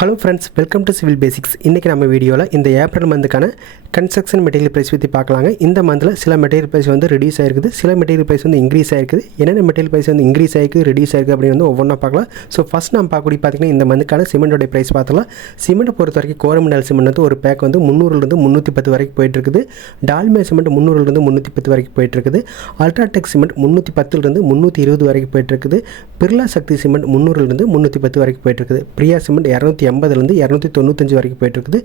Hello friends welcome to civil basics இன்றைக்கி நம்ம வீடியோவில் இந்த ஏப்ரல் மந்த்துக்கான கன்ஸ்ட்ரக்ஷன் மெட்டீரியல் ப்ரைஸ் பற்றி பார்க்கலாங்க. இந்த மந்தில் சில மெட்டீரியல் ப்ரைஸ் வந்து ரெடியூஸ் ஆயிருக்குது சில மெட்டீரியல் ப்ரைஸ் வந்து இன்க்ரீஸ் ஆயிருக்குது. என்னென்ன மெட்டீரியல் ப்ரைஸ் வந்து இன்க்ரீஸ் ஆயிருக்கு ரெடியூஸ் ஆயிருக்கு அப்படின்னு வந்து ஒவ்வொன்றா பார்க்கலாம். ஸோ ஃபஸ்ட் நம்ம பார்க்கக்கூடிய பார்த்தீங்கன்னா இந்த மந்துக்கான சிமெண்டோட ப்ரைஸ் பார்த்தலாம் சிமெண்ட் பொறுத்த வரைக்கும் கோரமண்டல் சிமெண்ட் வந்து ஒரு பேக் வந்து முந்நூறுலேருந்து முந்நூற்றி பத்து வரைக்கும் போயிட்டுருக்குது. டால்மியா சிமெண்ட் முந்நூறுலேருந்து முந்நூற்றி பத்து வரைக்கும் போயிட்டுருக்குது. அல்ட்ராடெக் சிமெண்ட் முந்நூற்றி பத்துலேருந்து முந்நூற்றி இருபது வரைக்கும் போயிட்டுருக்குது. பிர்லா சக்தி சிமெண்ட் முந்நூறுலேருந்து முந்நூற்றி பத்து வரைக்கும் போயிட்டுருக்குது. பிரியா சிமெண்ட் இரநூத்தி எண்பதுலேருந்து இரநூத்தி தொண்ணூத்தஞ்சு வரைக்கும் போயிட்டுருக்குது.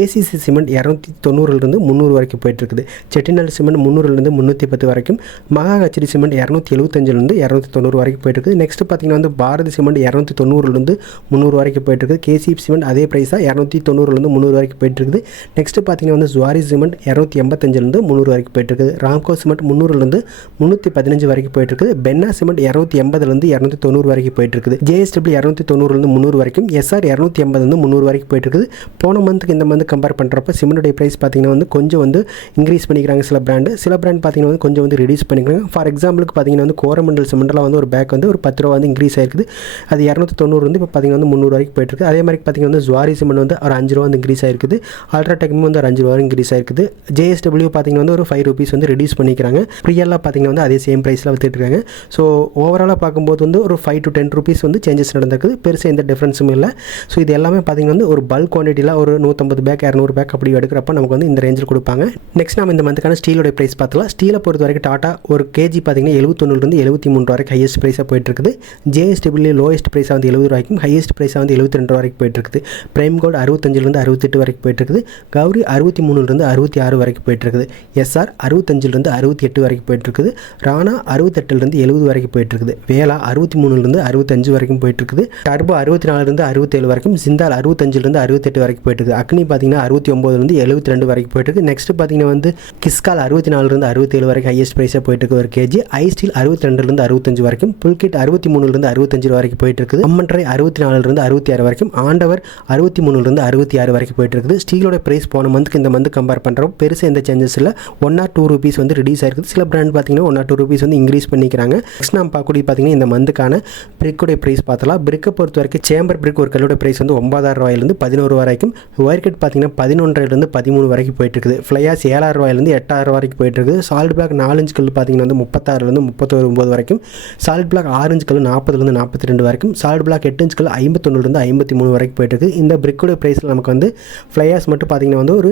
ஏசிசி சிமெண்ட் இரநூத்தி தொண்ணூறுலேருந்து முந்நூறு வரைக்கும் போயிட்டுருக்குது. செட்டிநாடு சிமெண்ட் முந்நூறுலேருந்து முந்நூற்றி பத்து வரைக்கும். மகா கச்சேரி சிமெண்ட் இரநூத்தி எழுபத்தஞ்சிலேருந்து இரநூத்தி தொண்ணூறு வரைக்கும் போயிட்டுருக்குது. நெக்ஸ்ட் பார்த்தீங்கன்னா வந்து பாரதி சிமெண்ட் இரநூத்தி தொண்ணூறுலேருந்து முந்நூறு வரைக்கும் போயிட்டுருக்குது. கேசிஎஃப் சிமெண்ட் அதே ப்ரைஸாக இரநூத்தி தொண்ணூறுலேருந்து முந்நூறு வரைக்கும் போயிட்டுருக்குது. நெக்ஸ்ட் பார்த்தீங்கன்னா வந்து ஜுவாரி சிமெண்ட் இரநூத்தி எண்பத்தஞ்சிலேருந்து முந்நூறு வரைக்கும் போயிட்டுருக்குது. ராம்கோ சிமெண்ட் முந்நூறுலேருந்து முந்நூற்றி பதினஞ்சு வரைக்கும் போயிட்டுருக்குது. பென்னா சிமெண்ட் இரநூத்தி எண்பதுலேருந்து இரநூத்தி தொண்ணூறு வரைக்கும் போயிட்டுருக்குது. ஜேஎஸ்டபிள்யூ இரநூத்தி தொண்ணூறுலேருந்து முந்நூறு வரைக்கும். எஸ்ஆர் இரநூத்தி எண்பதுலேருந்து முந்நூறு வரைக்கும் போயிட்டுருக்குது. போன மந்த்துக்கு இந்த மந்த் கம்பேர் பண்ணுறப்ப சிமெண்டோடைய ப்ரைஸ் பார்த்தீங்கன்னா வந்து கொஞ்சம் வந்து இன்க்ரீஸ் பண்ணிக்கிறாங்க சில பிராண்டு சில பிராண்ட் பார்த்தீங்கன்னா வந்து கொஞ்சம் வந்து ரெடியூஸ் பண்ணிக்கிறாங்க. ஃபார் எக்ஸாம்பிளுக்கு பார்த்தீங்கன்னா வந்து கோரமண்டல் சிமெண்டில் வந்து ஒரு பேக் வந்து ஒரு பத்து ரூபா வந்து இன்க்ரீஸ் ஆயிருக்குது. அது இரநூத்தி தொண்ணூறு வந்து இப்போ பார்த்திங்கன்னா வந்து முந்நூறு வரைக்கும் போயிட்டுருக்கு. அதே மாதிரி பார்த்தீங்கன்னா வந்து ஜுவாரி சிமெண்ட் வந்து ஒரு அஞ்சு ரூபா வந்து இன்க்ரீஸ் ஆயிருக்குது. அல்ட்ராடெக்மே வந்து ஒரு அஞ்சு ரூபா இன்க்ரீஸ் ஆயிருக்குது. ஜேஎஸ்டபிள்யூ பார்த்தீங்கன்னா வந்து ஒரு ஃபைவ் ருபீஸ் வந்து ரெடியூஸ் பண்ணிக்கிறாங்க. ப்ரியெல்லாம் பார்த்தீங்கன்னா வந்து அதே சேம் ப்ரைஸில் வித்துட்டு இருக்காங்க ஸோ ஓவராலாக பார்க்கும்போது வந்து ஒரு ஃபைவ் டு டென் ருபீஸ் வந்து சேஞ்சஸ் நடந்திருக்குது. பெருசாக எந்த டிஃப்ரென்ஸும் இல்லை. ஸோ இது எல்லாமே பார்த்தீங்கன்னா வந்து ஒரு பல்க் குவான்டிட்டியில் ஒரு நூற்றம்பது பேக் இரநூறு பேக் அப்படி எடுக்கிறப்ப நமக்கு வந்து இந்த ரேஞ்சில் கொடுப்பாங்க. நெக்ஸ்ட் நம்ம இந்த மந்த்துக்கான ஸ்டீலோட ப்ரைஸ் பார்த்தலாம் ஸ்டீலை பொறுத்த வரைக்கும் டாட்டா ஒரு கேஜி பார்த்தீங்கன்னா எழுபத்தொன்னுலேருந்து எழுபத்தி மூணு வரைக்கும் ஹையஸ்ட் ப்ரைஸாக போயிட்டு இருக்குது ஜேஎஸ்டபிள்யூ லோயஸ்ட் ப்ரைஸாக வந்து எழுபது ரூபாய்க்கும் ஹையஸ்ட் ப்ரைஸாக வந்து எழுபத்தி ரெண்டு வரைக்கும் போயிட்டு இருக்குது பிரைம் கோல்டு அறுபத்தஞ்சிலிருந்து அறுபத்தெட்டு வரைக்கும் போயிட்டு இருக்குது கௌரி அறுபத்தி மூணுலேருந்து அறுபத்தி ஆறு வரைக்கும் போயிட்டு இருக்குது எஸ்ஆர் அறுபத்தஞ்சிலிருந்து அறுபத்தி எட்டு வரைக்கும் போயிட்டு இருக்குது ராணா அறுபத்தெட்டுலேருந்து எழுபது வரைக்கும் போயிட்டு இருக்குது வேலா அறுபத்தி மூணுலேருந்து அறுபத்தஞ்சு வரைக்கும் போயிட்டு இருக்குது டர்போ அறுபத்தி நாலுலேருந்து அறுபத்தேழு வரைக்கும் சிந்தால் அறுபத்தஞ்சிலிருந்து அறுபத்தெட்டு வரைக்கும் போயிட்டுருக்குது அக்னி பார்த்தீங்கன்னா அறுபத்தி ஒம்போதுலேருந்து எழுபத்தி ரெண்டு வரைக்கும் போயிட்டு இருக்குது நெக்ஸ்ட் பார்த்தீங்கன்னா வந்து கிஸ்கால் அறுபத்தி நாலுலேருந்து அறுபத்தேழு வரைக்கும் ஹையஸ்ட் ப்ரைஸாக போயிட்டு இருக்கு ஒரு கேஜி ஐ ஸ்டீல் அறுபத்தி ரெண்டுலேருந்து அறுபத்தஞ்சு வரைக்கும். புல்கிட் அறுபத்தி மூணுலேருந்து அறுபத்தஞ்சு வரைக்கும் போயிட்டு இருக்குது அம்மன்றை அறுபத்தி நாலுலேருந்து அறுபத்தி ஆறு வரைக்கும். ஆண்டவர் அறுபத்தி மூணுலேருந்து அறுபத்தி ஆறு வரைக்கும் போயிட்டு இருக்குது ஸ்டீலோட ப்ரைஸ் போன மந்த்க்கு இந்த மந்த் கம்பேர் பண்ணுறோம் பெருசாக எந்த சேஞ்சஸ் இல்லை. ஒன் ஆர் டூ ருபீஸ் வந்து ரிடியூஸ் ஆயிருக்குது. சில பிராண்ட் பார்த்தீங்கன்னா ஒன் ஆர் டூ ருபீஸ் வந்து இன்க்ரீஸ் பண்ணிக்கிறாங்க. நெக்ஸ்ட் நம்ம பார்க்கக்கூடிய பார்த்தீங்கன்னா இந்த மந்த்துக்கான பிரிக்கோடைய ப்ரைஸ் பார்த்தலாம் பிரிக்கை பொறுத்த வரைக்கும் சேம்பர் பிரிக் ஒரு கல்லோட ப்ரைஸ் வந்து ஒன்பதாயிரம் ரூபாயிலிருந்து பதினோரு வரைக்கும். ஒயர் கட் பார்த்தீங்கன்னா பதினொன்றிலிருந்து பதிமூணு வரைக்கும் போயிட்டு இருக்குது ஃப்ளையாஸ் ஏழாயிரம் ரூபாயிலிருந்து எட்டாயிரம் வரைக்கும் போயிட்டு இருக்குது சால்ட் பிளாக் நாலஞ்சு கல் பார்த்தீங்கன்னா வந்து முப்பத்தாறுலேருந்து முப்பத்தொரு ஒம்பது வரைக்கும். சால்ட் பிளாக் ஆரஞ்சு கல் நாற்பதுலேருந்து நாற்பத்தி ரெண்டு வரைக்கும். சால்ட் பிளாக் எட்டு இன்ச் கல் ஐம்பத்தொன்னுலேருந்து ஐம்பத்தி மூணு வரைக்கும் போயிட்டு இருக்குது இந்த பிரிக்கோட ப்ரைஸில் நமக்கு வந்து ஃப்ளையாஸ் மட்டும் பார்த்தீங்கன்னா வந்து ஒரு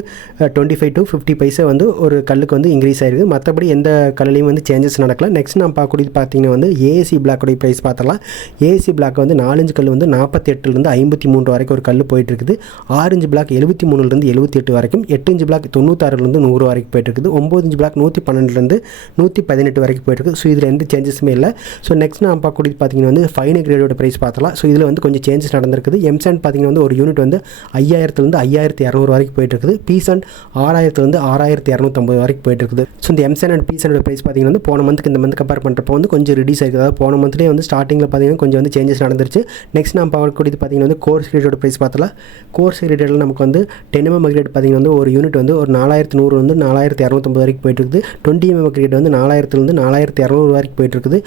twenty five to fifty paisa வந்து ஒரு கல்லுக்கு வந்து இன்க்ரீஸ் ஆயிருக்கு. மற்றபடி எந்த கல்லையும் வந்து சேஞ்சஸ் நடக்கல. நெக்ஸ்ட் நான் பார்க்கக்கூடியது பார்த்தீங்கன்னா வந்து ஏசி பிளாக்கோடைய ப்ரைஸ் பார்த்தலாம் ஏசி பிளாக் வந்து நாலஞ்சு கல் வந்து நாற்பத்தி எட்டுலேருந்து ஐம்பத்தி மூன்று வரைக்கும் ஒரு கல் போயிட்டுருக்குது. ஆரஞ்சு பிளாக் எழுபத்தி மூணுலேருந்து எழுபத்தி எட்டு வரைக்கும் எட்டு இஞ்சு பிளாக் தொண்ணூத்தாறுலேருந்து நூறு வரைக்கும் போயிட்டு இருக்குது ஒம்பது இஞ்சு பிளாக் நூற்றி பன்னெண்டுலேருந்து நூற்றி பதினெட்டு வரைக்கும் போயிட்டுருக்கு. ஸோ இதில் எந்த சேஞ்சஸுமே இல்லை. ஸோ நெக்ஸ்ட் நான் பார்க்கக்கூடியது பார்த்தீங்கன்னா வந்து ஃபைனல் கிரேடோட ப்ரைஸ் பார்த்தலாம் ஸோ இதில் வந்து கொஞ்சம் சேஞ்சஸ் நடந்திருக்குது. எம்சாண்ட் பார்த்தீங்கன்னா வந்து ஒரு யூனிட் வந்து ஐயாயிரத்துலேருந்து ஐயாயிரத்தி இரநூறு வரைக்கும் போயிட்டு இருக்குது பீசன் ஆறாயிரத்துலேருந்து ஆறாயிரத்தி இரநூத்தம்பது வரைக்கும் போயிட்டு இருக்குது ஸோ இந்த எம்சன் அண்ட் பீசனோட ப்ரைஸ் பார்த்தீங்கன்னா வந்து போன மந்த்துக்கு இந்த மந்த் கம்பேர் பண்ணுறப்போ வந்து கொஞ்சம் ரிடியூஸ் ஆகிருக்கு அதாவது போன மந்த்லேயே வந்து ஸ்டார்டிங்கில் பார்த்தீங்கன்னா கொஞ்சம் வந்து சேஞ்சஸ் நடந்துருச்சு. நெக்ஸ்ட் நான் பார்க்கக்கூடியது பார்த்தீங்கன்னா வந்து கோர்ஸ் கிரேடோட ப்ரைஸ் பார்த்தலாம் கோர்ஸ் கிரேடில் நமக்கு வந்து டென் எம்எம் கிரேட் பார்த்தீங்கன்னா வந்து ஒரு யூனிட் வந்து ஒரு நாலாயிரத்து நூறு வந்து நாலாயிரத்தி இரநூத்தம்பது வரைக்கும் போயிட்டு இருக்குது. டுவெண்ட்டி எம்எம் கிரேட் வந்து நாலாயிரத்துலேருந்து நாலாயிரத்தி இரநூறு வரைக்கும் போயிட்டு இருக்குது.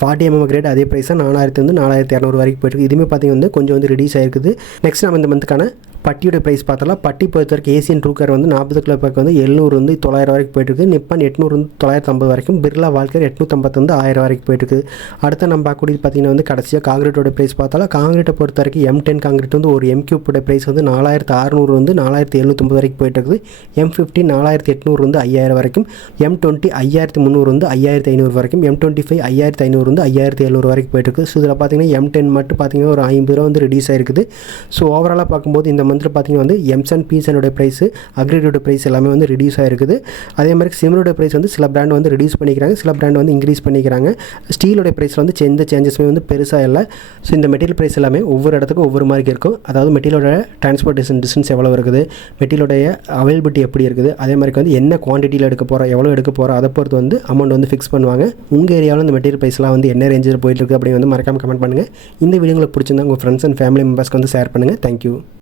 ஃபார்ட்டி எம்எம் கிரேட் அதே ப்ரைஸாக நாலாயிரத்து நாலாயிரத்துலேருந்து நாலாயிரத்தி இரநூறு வரைக்கும் போயிட்டு இருக்குது. இதுவுமே பார்த்தீங்கன்னா வந்து கொஞ்சம் வந்து ரிடியூஸ் ஆயிருக்குது. நெக்ஸ்ட் நம்ம இந்த மந்த்துக்கான பட்டியோட ப்ரைஸ் பார்த்தலாம் பட்டி பொறுத்த வரைக்கும் ஏசியன் ட்ரூக்கர் வந்து நாற்பது கிலோ பேக் வந்து எழுநூறு வந்து தொள்ளாயிரம் வரைக்கும் போயிட்டுருக்கு. நிப்பான் எட்நூறு வந்து ஐம்பது வரைக்கும் பிர்லா வாழ்க்கை எட்நூற்றம்பத்து வந்து ஆயிரம் வரைக்கும் போயிட்டுருக்கு. அடுத்த நம்ம பார்க்கக்கூடியது பார்த்தீங்கன்னா வந்து கடைசியாக காங்கிரீட்டோட ப்ரைஸ் பார்த்தாலும் காங்கிரீட்டை பொறுத்த வரைக்கும் எம் டென் காங்கிரீட் வந்து ஒரு எம் கியூப்போட ப்ரைஸ் வந்து நாலாயிரத்து அறுநூறு வந்து நாலாயிரத்தி எழுநூற்றம்பது வரைக்கும் போயிட்டுருக்குது. எம் ஃபிஃப்டி நாலாயிரத்தி எட்நூறு வந்து ஐயாயிரம் வரைக்கும் எம் டுவெண்ட்டி ஐயாயிரத்தி முந்நூறு வந்து ஐயாயிரத்தி ஐநூறு வரைக்கும் எம் டுவெண்ட்டி ஃபைவ் ஐயாயிரத்து ஐநூறு வந்து ஐயாயிரத்தி எழுநூறு வரைக்கும் போயிட்டுருக்கு. ஸோ இதில் பார்த்தீங்கன்னா எம் டென் மட்டும் பார்த்தீங்கன்னா ஒரு ஐம்பது ரூபா வந்து ரிடியூஸ் ஆயிருக்குது. ஸோ ஓவராலாக பார்க்கும்போது இந்த மந்தில் பார்த்தீங்கன்னா வந்து எம்சன் பிசனோட ப்ரைஸ் அக்ரிடோட ப்ரைஸ் எல்லாமே வந்து ரிடியூஸ் ஆயிருக்குது. அதே மாதிரி சிமனோட ப்ரைஸ் வந்து சில பிராண்ட் வந்து ரிடியூஸ் பண்ணிக்கிறாங்க சில பிராண்ட் வந்து இன்க்ரீஸ் பண்ணிக்கிறாங்க. ஸ்டீலோட ப்ரைஸில் வந்து எந்த சேஞ்சஸுமே வந்து பெருசாக இல்லை. ஸோ இந்த மெட்டீரியல் ப்ரைஸ் எல்லாமே ஒவ்வொரு இடத்துக்கும் ஒவ்வொரு மாதிரி இருக்கும். அதாவது மெட்டீரியலோட டிரான்ஸ்போர்ட்டேஷன் டிஸ்டன்ஸ் எவ்வளோ இருக்குது? மெட்டீரியலோடைய அவைலபிலிட்டி எப்படி இருக்குது? அதே மாதிரி வந்து என்ன குவான்டிட்டியில் எடுக்க போகிறோம் எவ்வளோ எடுக்க போகிறோம் அதை பொறுத்து வந்து அமௌண்ட் வந்து ஃபிக்ஸ் பண்ணுவாங்க. உங்கள் ஏரியாவில் இந்த மெட்டீரியல் ப்ரைஸ்லாம் வந்து என்ன ரேஞ்சில் போயிட்டு இருக்கு அப்படின்னு வந்து மறக்காமல் கமெண்ட் பண்ணுங்கள் இந்த வீடியோ உங்களுக்கு பிடிச்சிருந்தா உங்கள் ஃப்ரெண்ட்ஸ் அண்ட் ஃபேமிலி மெம்பர்ஸ்க்கு வந்து ஷேர் பண்ணுங்கள் தேங்க்யூ